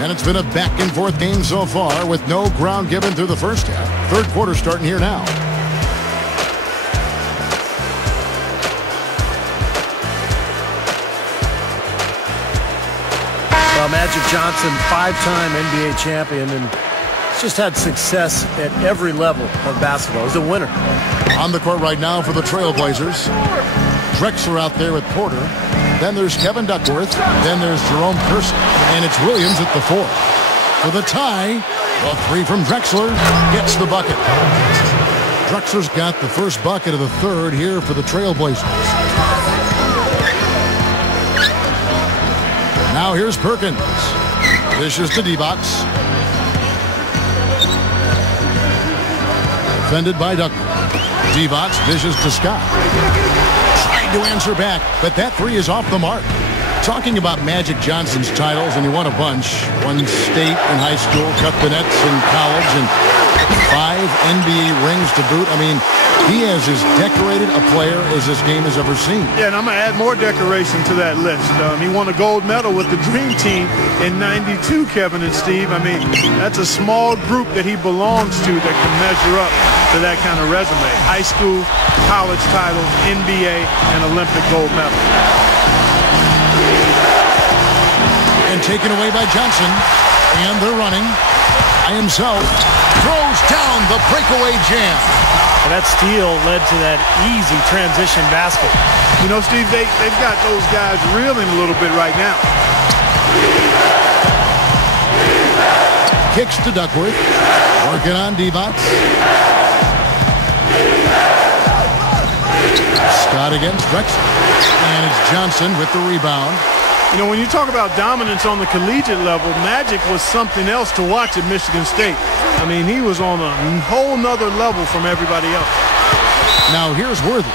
And it's been a back-and-forth game so far with no ground given through the first half. Third quarter starting here now. Well, Magic Johnson, 5-time NBA champion, and just had success at every level of basketball. He's a winner. On the court right now for the Trailblazers. Drexler out there with Porter. Then there's Kevin Duckworth. Then there's Jerome Kersey. And it's Williams at the 4. For the tie, a 3 from Drexler gets the bucket. Drexler's got the first bucket of the third here for the Trailblazers. Now here's Perkins. Dishes to D-Box. Defended by Duckworth. D-Box dishes to Scott. Tried to answer back, but that 3 is off the mark. Talking about Magic Johnson's titles, and he won a bunch. Won state in high school, cut the nets in college, and 5 NBA rings to boot. I mean, he has as decorated a player as this game has ever seen. Yeah, and I'm going to add more decoration to that list. He won a gold medal with the Dream Team in '92, Kevin and Steve. I mean, that's a small group that he belongs to that can measure up to that kind of resume. High school, college titles, NBA, and Olympic gold medal. And taken away by Johnson. And they're running. By himself. Throws down the breakaway jam. And that steal led to that easy transition basket. You know, Steve, they've got those guys reeling a little bit right now. Kicks to Duckworth. Working on D-Box. Scott against Drexler. And it's Johnson with the rebound. You know, when you talk about dominance on the collegiate level, Magic was something else to watch at Michigan State. I mean, he was on a whole nother level from everybody else. Now here's Worthy.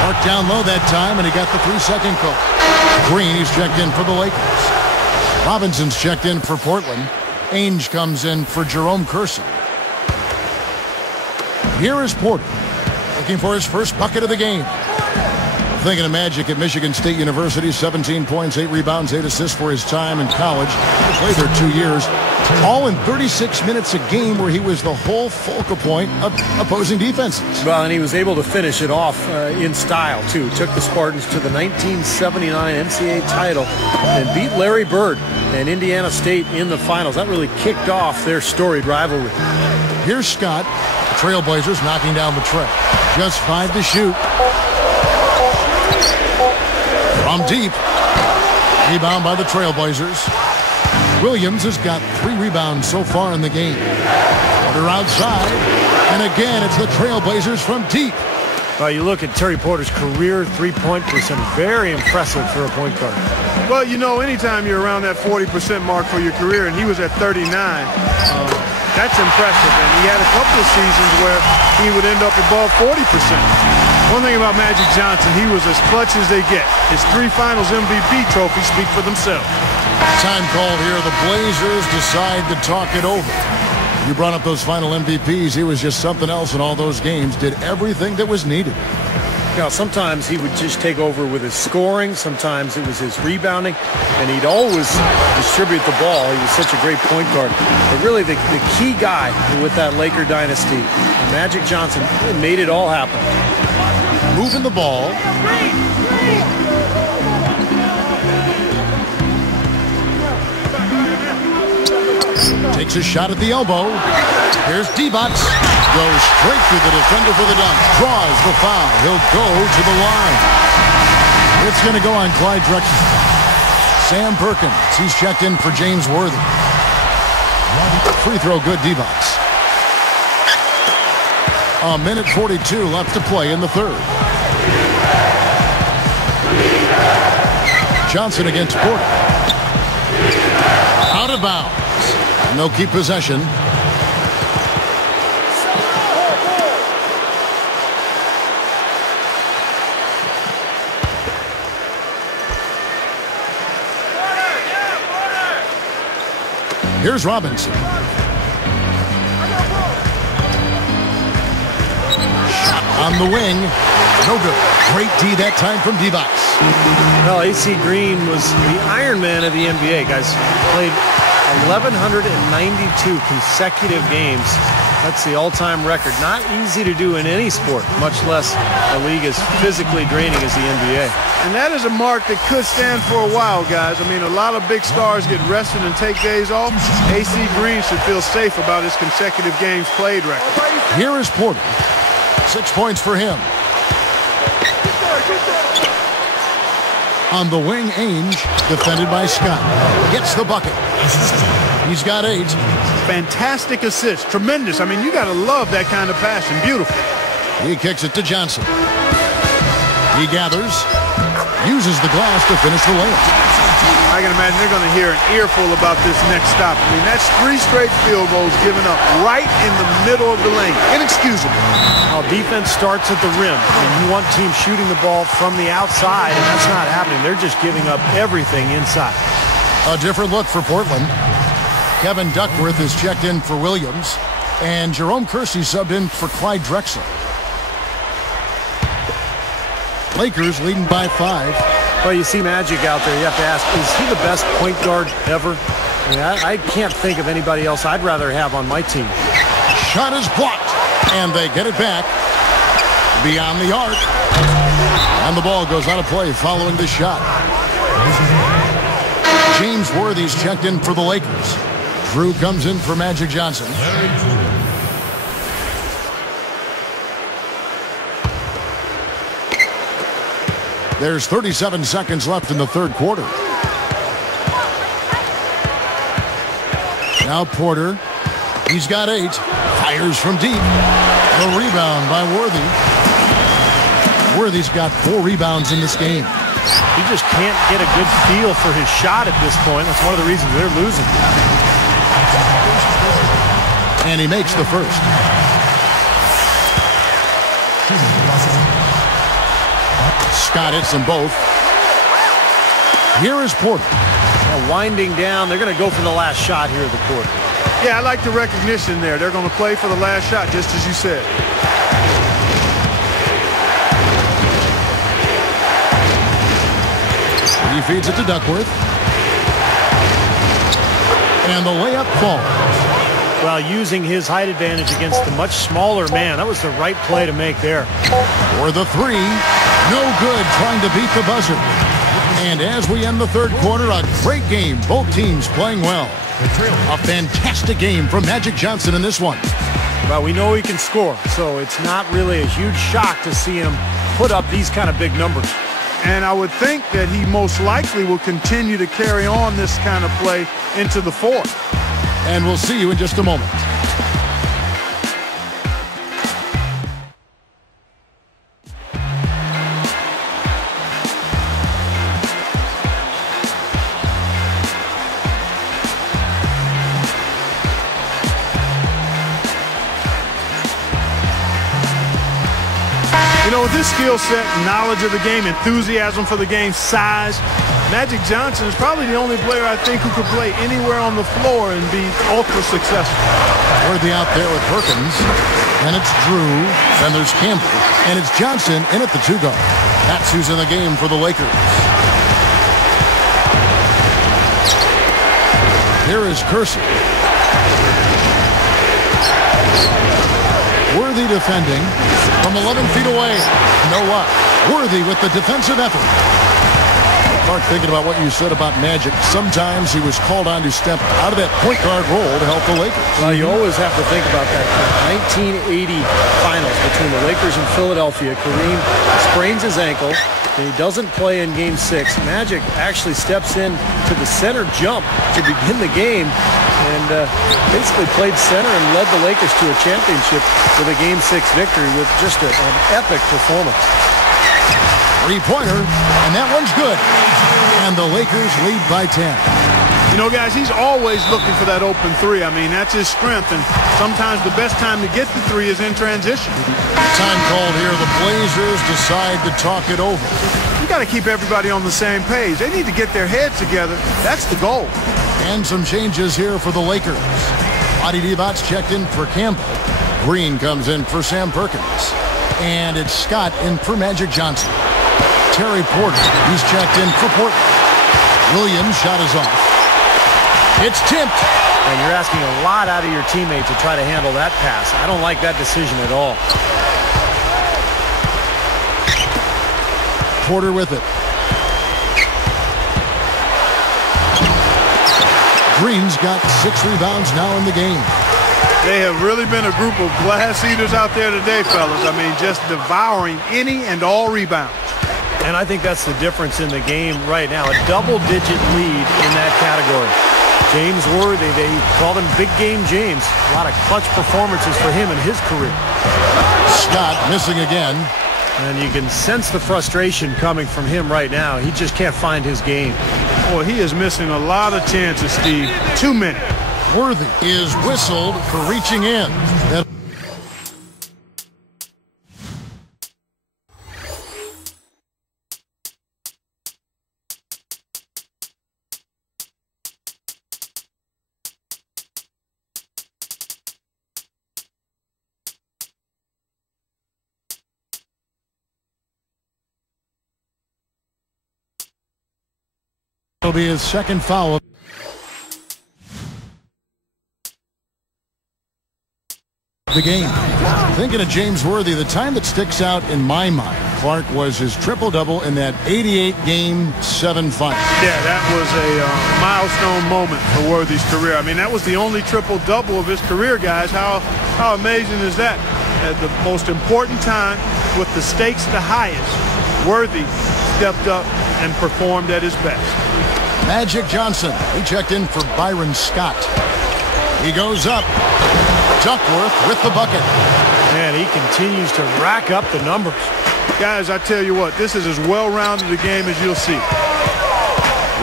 Marked down low that time, and he got the 3-second call. Green, he's checked in for the Lakers. Robinson's checked in for Portland. Ainge comes in for Jerome Kersey. Here is Porter, looking for his first bucket of the game. Thinking of Magic at Michigan State University, 17 points, 8 rebounds, 8 assists for his time in college. He played there 2 years, all in 36 minutes a game where he was the whole focal point of opposing defenses. Well, and he was able to finish it off in style, too. Took the Spartans to the 1979 NCAA title and beat Larry Bird and Indiana State in the finals. That really kicked off their storied rivalry. Here's Scott. The Trailblazers knocking down the tray. Just 5 to shoot. From deep. Rebound by the Trailblazers. Williams has got 3 rebounds so far in the game. Porter outside. And again, it's the Trailblazers from deep. You look at Terry Porter's career three-point percentage. Very impressive for a point guard. Well, you know, anytime you're around that 40% mark for your career, and he was at 39, that's impressive. And he had a couple of seasons where he would end up above 40%. One thing about Magic Johnson, he was as clutch as they get. His 3 finals MVP trophies speak for themselves. Time called here. The Blazers decide to talk it over. You brought up those final MVPs. He was just something else in all those games. Did everything that was needed. Now, sometimes he would just take over with his scoring. Sometimes it was his rebounding. And he'd always distribute the ball. He was such a great point guard. But really, the key guy with that Laker dynasty, Magic Johnson, really made it all happen. Moving the ball. Takes a shot at the elbow. Here's D-Box. Goes straight through the defender for the dunk. Draws the foul. He'll go to the line. It's going to go on Clyde Drexler. Sam Perkins. He's checked in for James Worthy. Free throw good, D-Box. A minute 42 left to play in the third. Johnson against Porter. Out of bounds. No keep possession. Here's Robinson. Shot on the wing. No good. Great D that time from D-Box. Well, AC Green was the Iron Man of the NBA. Guys played 1,192 consecutive games. That's the all-time record. Not easy to do in any sport, much less a league as physically draining as the NBA. And that is a mark that could stand for a while, guys. I mean, a lot of big stars get rested and take days off. AC Green should feel safe about his consecutive games played record. Here is Porter. 6 points for him. On the wing, Ainge, defended by Scott. Gets the bucket. He's got 8. Fantastic assist. Tremendous. I mean, you got to love that kind of passion. Beautiful. He kicks it to Johnson. He gathers. Uses the glass to finish the layup. I can imagine they're going to hear an earful about this next stop. I mean, that's 3 straight field goals given up right in the middle of the lane. Inexcusable. How defense starts at the rim. And you want teams shooting the ball from the outside, and that's not happening. They're just giving up everything inside. A different look for Portland. Kevin Duckworth is checked in for Williams, and Jerome Kersey subbed in for Clyde Drexler. Lakers leading by 5. Well, you see Magic out there. You have to ask, is he the best point guard ever? I mean, I can't think of anybody else I'd rather have on my team. Shot is blocked, and they get it back beyond the arc. And the ball goes out of play following the shot. James Worthy's checked in for the Lakers. Drew comes in for Magic Johnson. There's 37 seconds left in the third quarter. Now Porter. He's got 8. Fires from deep. The rebound by Worthy. Worthy's got 4 rebounds in this game. He just can't get a good feel for his shot at this point. That's one of the reasons they're losing. And he makes the first. Scott hits them both. Here is Porter. Now winding down, they're going to go for the last shot here of the quarter. Yeah, I like the recognition there. They're going to play for the last shot, just as you said. He feeds it to Duckworth. And the layup falls. Well, using his height advantage against the much smaller man, that was the right play to make there. For the 3, no good, trying to beat the buzzer. And as we end the third quarter, a great game. Both teams playing well. A fantastic game from Magic Johnson in this one. Well, we know he can score, so it's not really a huge shock to see him put up these kind of big numbers. And I would think that he most likely will continue to carry on this kind of play into the fourth. And we'll see you in just a moment. You know, with his skill set, knowledge of the game, enthusiasm for the game, size, Magic Johnson is probably the only player I think who could play anywhere on the floor and be ultra successful. Worthy out there with Perkins. And it's Drew. Then there's Campbell. And it's Johnson in at the 2 guard. That's who's in the game for the Lakers. Here is Kersey. Worthy defending from 11 feet away. No luck. Worthy with the defensive effort. Mark, thinking about what you said about Magic, sometimes he was called on to step out of that point guard role to help the Lakers. Well, you always have to think about that. 1980 finals between the Lakers and Philadelphia. Kareem sprains his ankle, and he doesn't play in Game 6. Magic actually steps in to the center jump to begin the game and basically played center and led the Lakers to a championship with a Game 6 victory with just an epic performance. 3-pointer, and that one's good. And the Lakers lead by 10. You know, guys, he's always looking for that open 3. I mean, that's his strength, and sometimes the best time to get the 3 is in transition. Time called here. The Blazers decide to talk it over. You got to keep everybody on the same page. They need to get their heads together. That's the goal. And some changes here for the Lakers. Adi Divac checked in for Campbell. Green comes in for Sam Perkins. And it's Scott in for Magic Johnson. Terry Porter, he's checked in for Portland. Williams' shot is off. It's tipped. And you're asking a lot out of your teammate to try to handle that pass. I don't like that decision at all. Porter with it. Green's got 6 rebounds now in the game. They have really been a group of glass eaters out there today, fellas. I mean, just devouring any and all rebounds. And I think that's the difference in the game right now. A double-digit lead in that category. James Worthy, they called him Big Game James. A lot of clutch performances for him in his career. Scott missing again. And you can sense the frustration coming from him right now. He just can't find his game. Boy, he is missing a lot of chances, Steve. Too many. Worthy is whistled for reaching in. It'll be his second foul. The game. Thinking of James Worthy, the time that sticks out in my mind, Clark, was his triple-double in that 88-game 7-fight. Yeah, that was a milestone moment for Worthy's career. I mean, that was the only triple-double of his career, guys. How amazing is that? At the most important time, with the stakes the highest, Worthy stepped up and performed at his best. Magic Johnson, he checked in for Byron Scott. He goes up. Duckworth with the bucket. Man, he continues to rack up the numbers. Guys, I tell you what, this is as well-rounded a game as you'll see.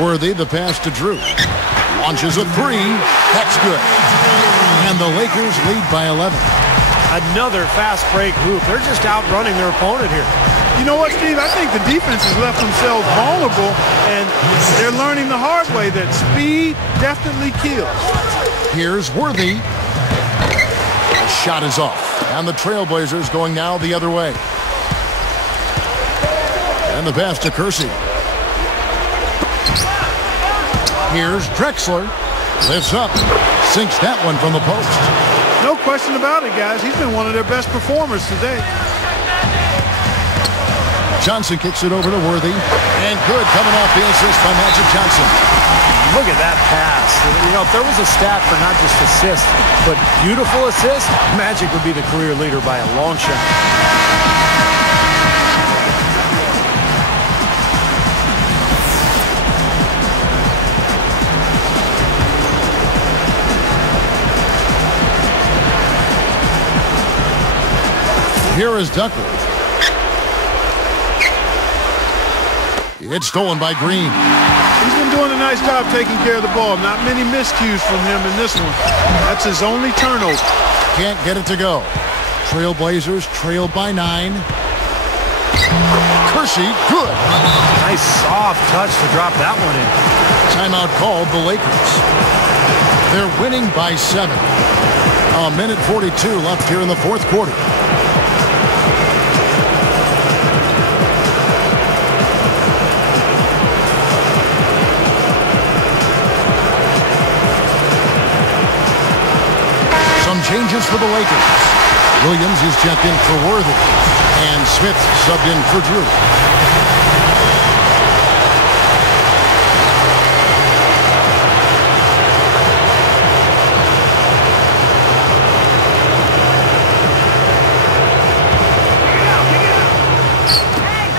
Worthy, the pass to Drew. Launches a 3. That's good. And the Lakers lead by 11. Another fast break hoop. They're just outrunning their opponent here. You know what, Steve? I think the defense has left themselves vulnerable, and they're learning the hard way that speed definitely kills. Here's Worthy. The shot is off. And the Trailblazers going now the other way. And the pass to Kersey. Here's Drexler. Lifts up. Sinks that one from the post. No question about it, guys. He's been one of their best performers today. Johnson kicks it over to Worthy. And good coming off the assist by Magic Johnson. Look at that pass. You know, if there was a stat for not just assists, but beautiful assists, Magic would be the career leader by a long shot. Here is Duckworth. It's stolen by Green. He's been doing a nice job taking care of the ball. Not many miscues from him in this one. That's his only turnover. Can't get it to go. Trailblazers trail by 9. Kersey, good. Nice soft touch to drop that one in. Timeout called the Lakers. They're winning by 7. A minute 42 left here in the fourth quarter. Changes for the Lakers. Williams is checked in for Worthy. And Smith subbed in for Drew.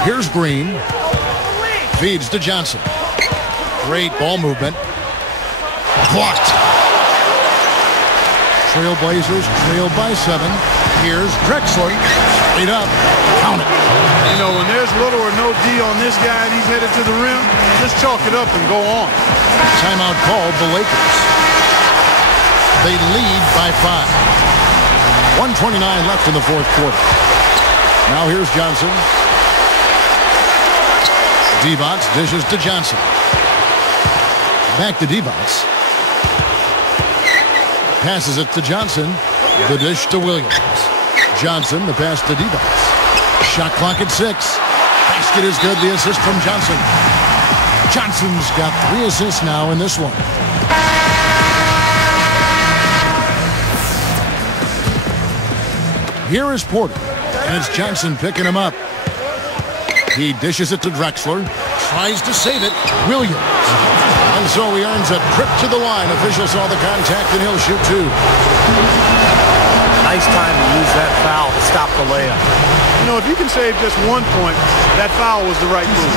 Here's Green. Feeds to Johnson. Great ball movement. Blocked. Trailblazers trail by 7. Here's Drexler. Straight up. Count it. You know, when there's little or no D on this guy and he's headed to the rim, just chalk it up and go on. Timeout called the Lakers. They lead by 5. 1:29 left in the fourth quarter. Now here's Johnson. Divac dishes to Johnson. Back to Divac. Passes it to Johnson. The dish to Williams. Johnson, the pass to Divac. Shot clock at 6. Basket is good. The assist from Johnson. Johnson's got 3 assists now in this one. Here is Porter, and it's Johnson picking him up. He dishes it to Drexler, tries to save it. Williams. And so he earns a trip to the line. Official saw the contact, and he'll shoot two. Nice time to use that foul to stop the layup. You know, if you can save just 1 point, that foul was the right move.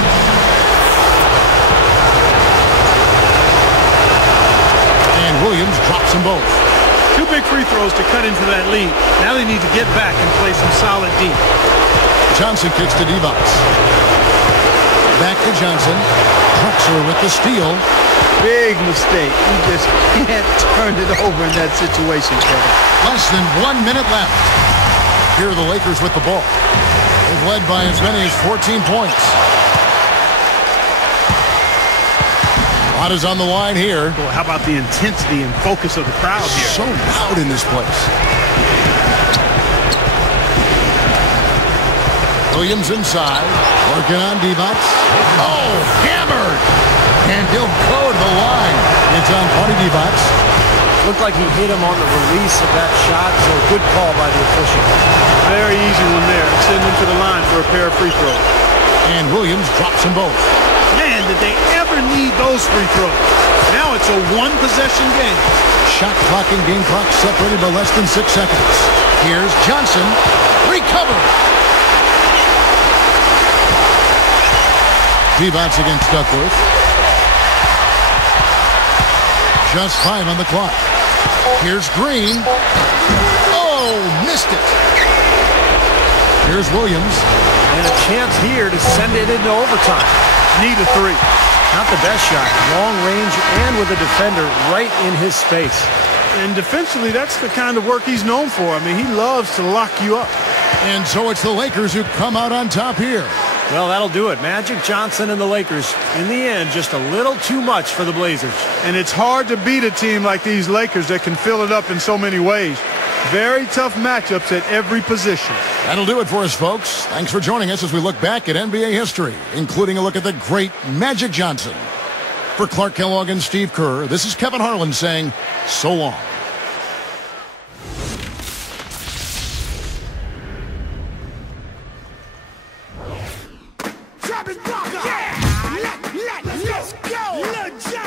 And Williams drops them both. 2 big free throws to cut into that lead. Now they need to get back and play some solid D. Johnson kicks to Divac. Back to Johnson. Drexler with the steal. Big mistake. You just can't turn it over in that situation, Kevin. Less than 1 minute left. Here are the Lakers with the ball. They've led by as many as 14 points. A lot is on the line here. Boy, how about the intensity and focus of the crowd here? So loud in this place. Williams inside, working on Divac. Oh, hammered! And he'll go to the line. It's on Party Divac. Looked like he hit him on the release of that shot, so good call by the official. Very easy one there. Send him to the line for a pair of free throws. And Williams drops them both. Man, did they ever need those free throws? Now it's a one-possession game. Shot clock and game clock separated by less than 6 seconds. Here's Johnson. Recover. Divac against Duckworth. Just 5 on the clock. Here's Green. Oh, missed it. Here's Williams. And a chance here to send it into overtime. Need a 3. Not the best shot. Long range and with a defender right in his space. And defensively, that's the kind of work he's known for. I mean, he loves to lock you up. And so it's the Lakers who come out on top here. Well, that'll do it. Magic Johnson and the Lakers, in the end, just a little too much for the Blazers. And it's hard to beat a team like these Lakers that can fill it up in so many ways. Very tough matchups at every position. That'll do it for us, folks. Thanks for joining us as we look back at NBA history, including a look at the great Magic Johnson. For Clark Kellogg and Steve Kerr, this is Kevin Harlan saying so long. Let's go!